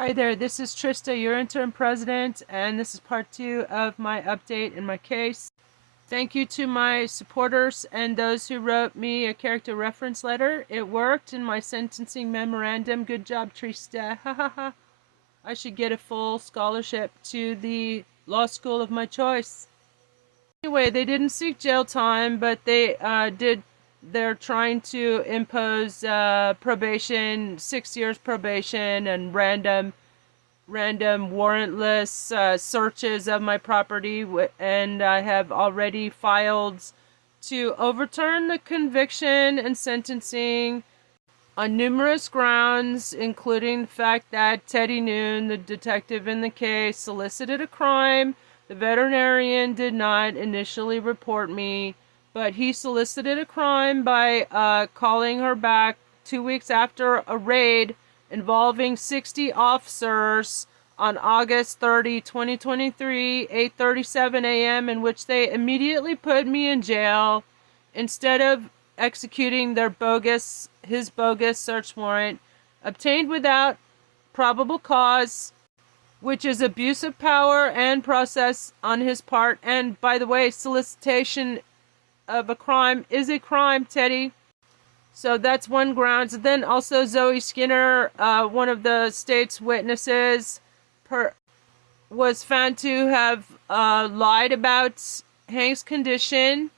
Hi there, this is Trista, your interim president, and this is part 2 of my update in my case. Thank you to my supporters and those who wrote me a character reference letter. It worked in my sentencing memorandum. Good job, Trista. Ha ha ha. I should get a full scholarship to the law school of my choice. Anyway, they didn't seek jail time, but they're trying to impose probation, 6 years probation, and random warrantless searches of my property, and I have already filed to overturn the conviction and sentencing on numerous grounds, including the fact that Teddy Noon, the detective in the case, solicited a crime. The veterinarian did not initially report me, but he solicited a crime by calling her back 2 weeks after a raid involving 60 officers on August 30, 2023, 8:37 a.m., in which they immediately put me in jail instead of executing his bogus search warrant obtained without probable cause, which is abuse of power and process on his part. And by the way, solicitation of a crime is a crime, Teddy. So that's one grounds. And then also Zoe Skinner, one of the state's witnesses, was found to have lied about Hank's condition.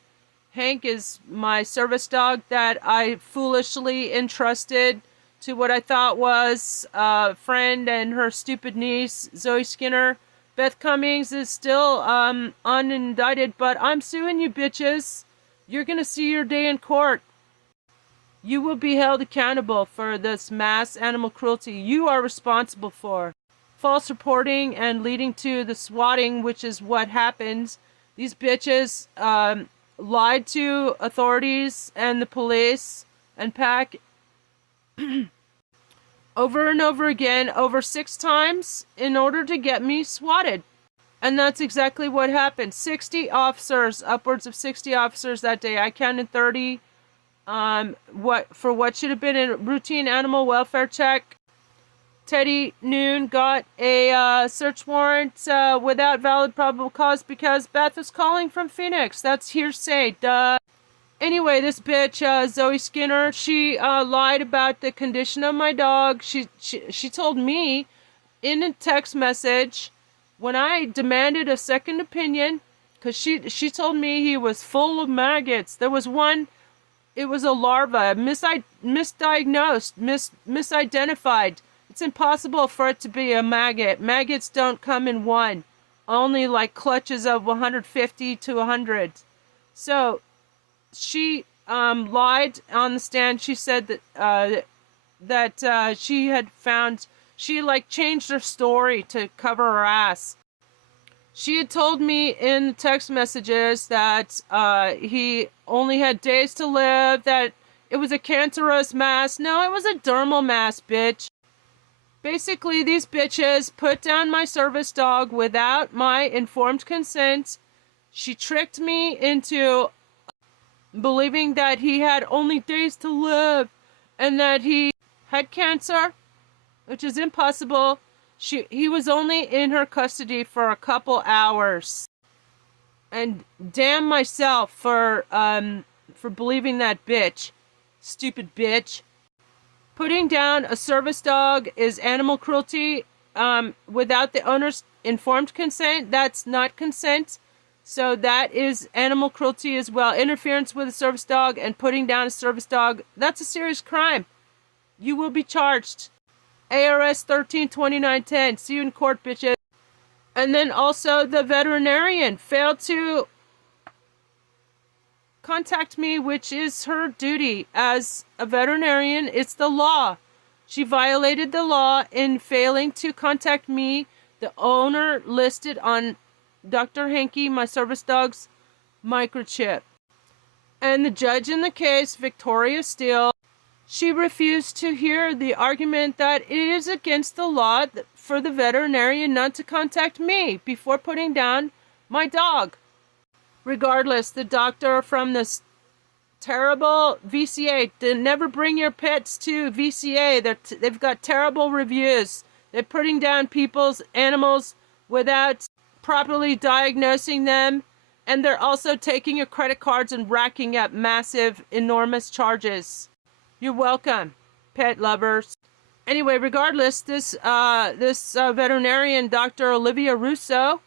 Hank is my service dog that I foolishly entrusted to what I thought was a friend and her stupid niece, Zoe Skinner. Beth Cummings is still unindicted, but I'm suing you bitches. You're gonna see your day in court. You will be held accountable for this mass animal cruelty you are responsible for. False reporting and leading to the swatting, which is what happens. These bitches lied to authorities and the police and PAC over and over again, over 6 times, in order to get me swatted. And that's exactly what happened. 60 officers, upwards of 60 officers that day. I counted 30. What should have been a routine animal welfare check. Teddy Noon got a search warrant without valid probable cause because Beth was calling from Phoenix. That's hearsay, duh. Anyway, this bitch, Zoe Skinner, she lied about the condition of my dog. She told me in a text message when I demanded a second opinion, because she told me he was full of maggots. There was one. It was a larva, misidentified. It's impossible for it to be a maggot. Maggots don't come in one, only like clutches of 150 to 100. So she lied on the stand. She said that she had found, she changed her story to cover her ass. She had told me in text messages that he only had days to live, that it was a cancerous mass. No, it was a dermal mass, bitch. Basically, these bitches put down my service dog without my informed consent. She tricked me into believing that he had only days to live and that he had cancer, which is impossible. He was only in her custody for a couple hours. And damn myself for believing that bitch. Stupid bitch. Putting down a service dog is animal cruelty without the owner's informed consent. That's not consent. So that is animal cruelty as well. Interference with a service dog and putting down a service dog, that's a serious crime. You will be charged. ARS 132910. See you in court, bitches. And then also the veterinarian failed to contact me, which is her duty as a veterinarian. It's the law. She violated the law in failing to contact me, the owner listed on Dr. Hanky, my service dog's microchip. And the judge in the case, Victoria Steele, she refused to hear the argument that it is against the law for the veterinarian not to contact me before putting down my dog. Regardless, the doctor from this terrible VCA, never bring your pets to VCA. They've got terrible reviews. They're putting down people's animals without properly diagnosing them. And they're also taking your credit cards and racking up massive, enormous charges. You're welcome, pet lovers. Anyway, regardless, this veterinarian, Dr. Olivia Russo,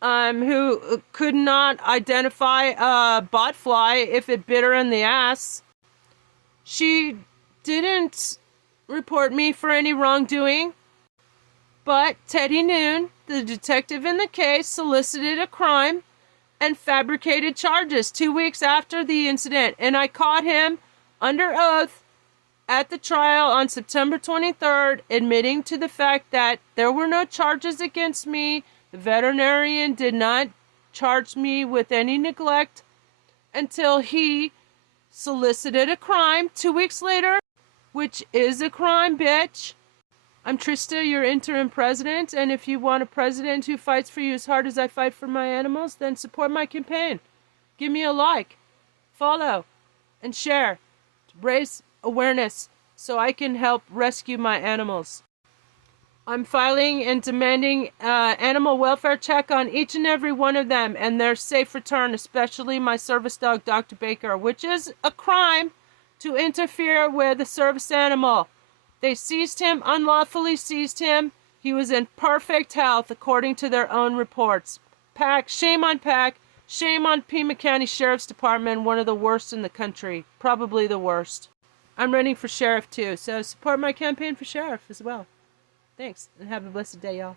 who could not identify a botfly if it bit her in the ass, she didn't report me for any wrongdoing. But Teddy Noon, the detective in the case, solicited a crime and fabricated charges 2 weeks after the incident. And I caught him under oath at the trial on September 23rd, admitting to the fact that there were no charges against me. The veterinarian did not charge me with any neglect until he solicited a crime 2 weeks later, which is a crime, bitch. I'm Trista, your interim president, and if you want a president who fights for you as hard as I fight for my animals, then support my campaign. Give me a like, follow, and share to raise awareness so I can help rescue my animals. I'm filing and demanding animal welfare check on each and every one of them and their safe return, especially my service dog, Dr. Baker, which is a crime to interfere with a service animal. They seized him, unlawfully seized him. He was in perfect health, according to their own reports. PAC, shame on PAC, shame on Pima County Sheriff's Department, one of the worst in the country, probably the worst. I'm running for sheriff too, so support my campaign for sheriff as well. Thanks, and have a blessed day, y'all.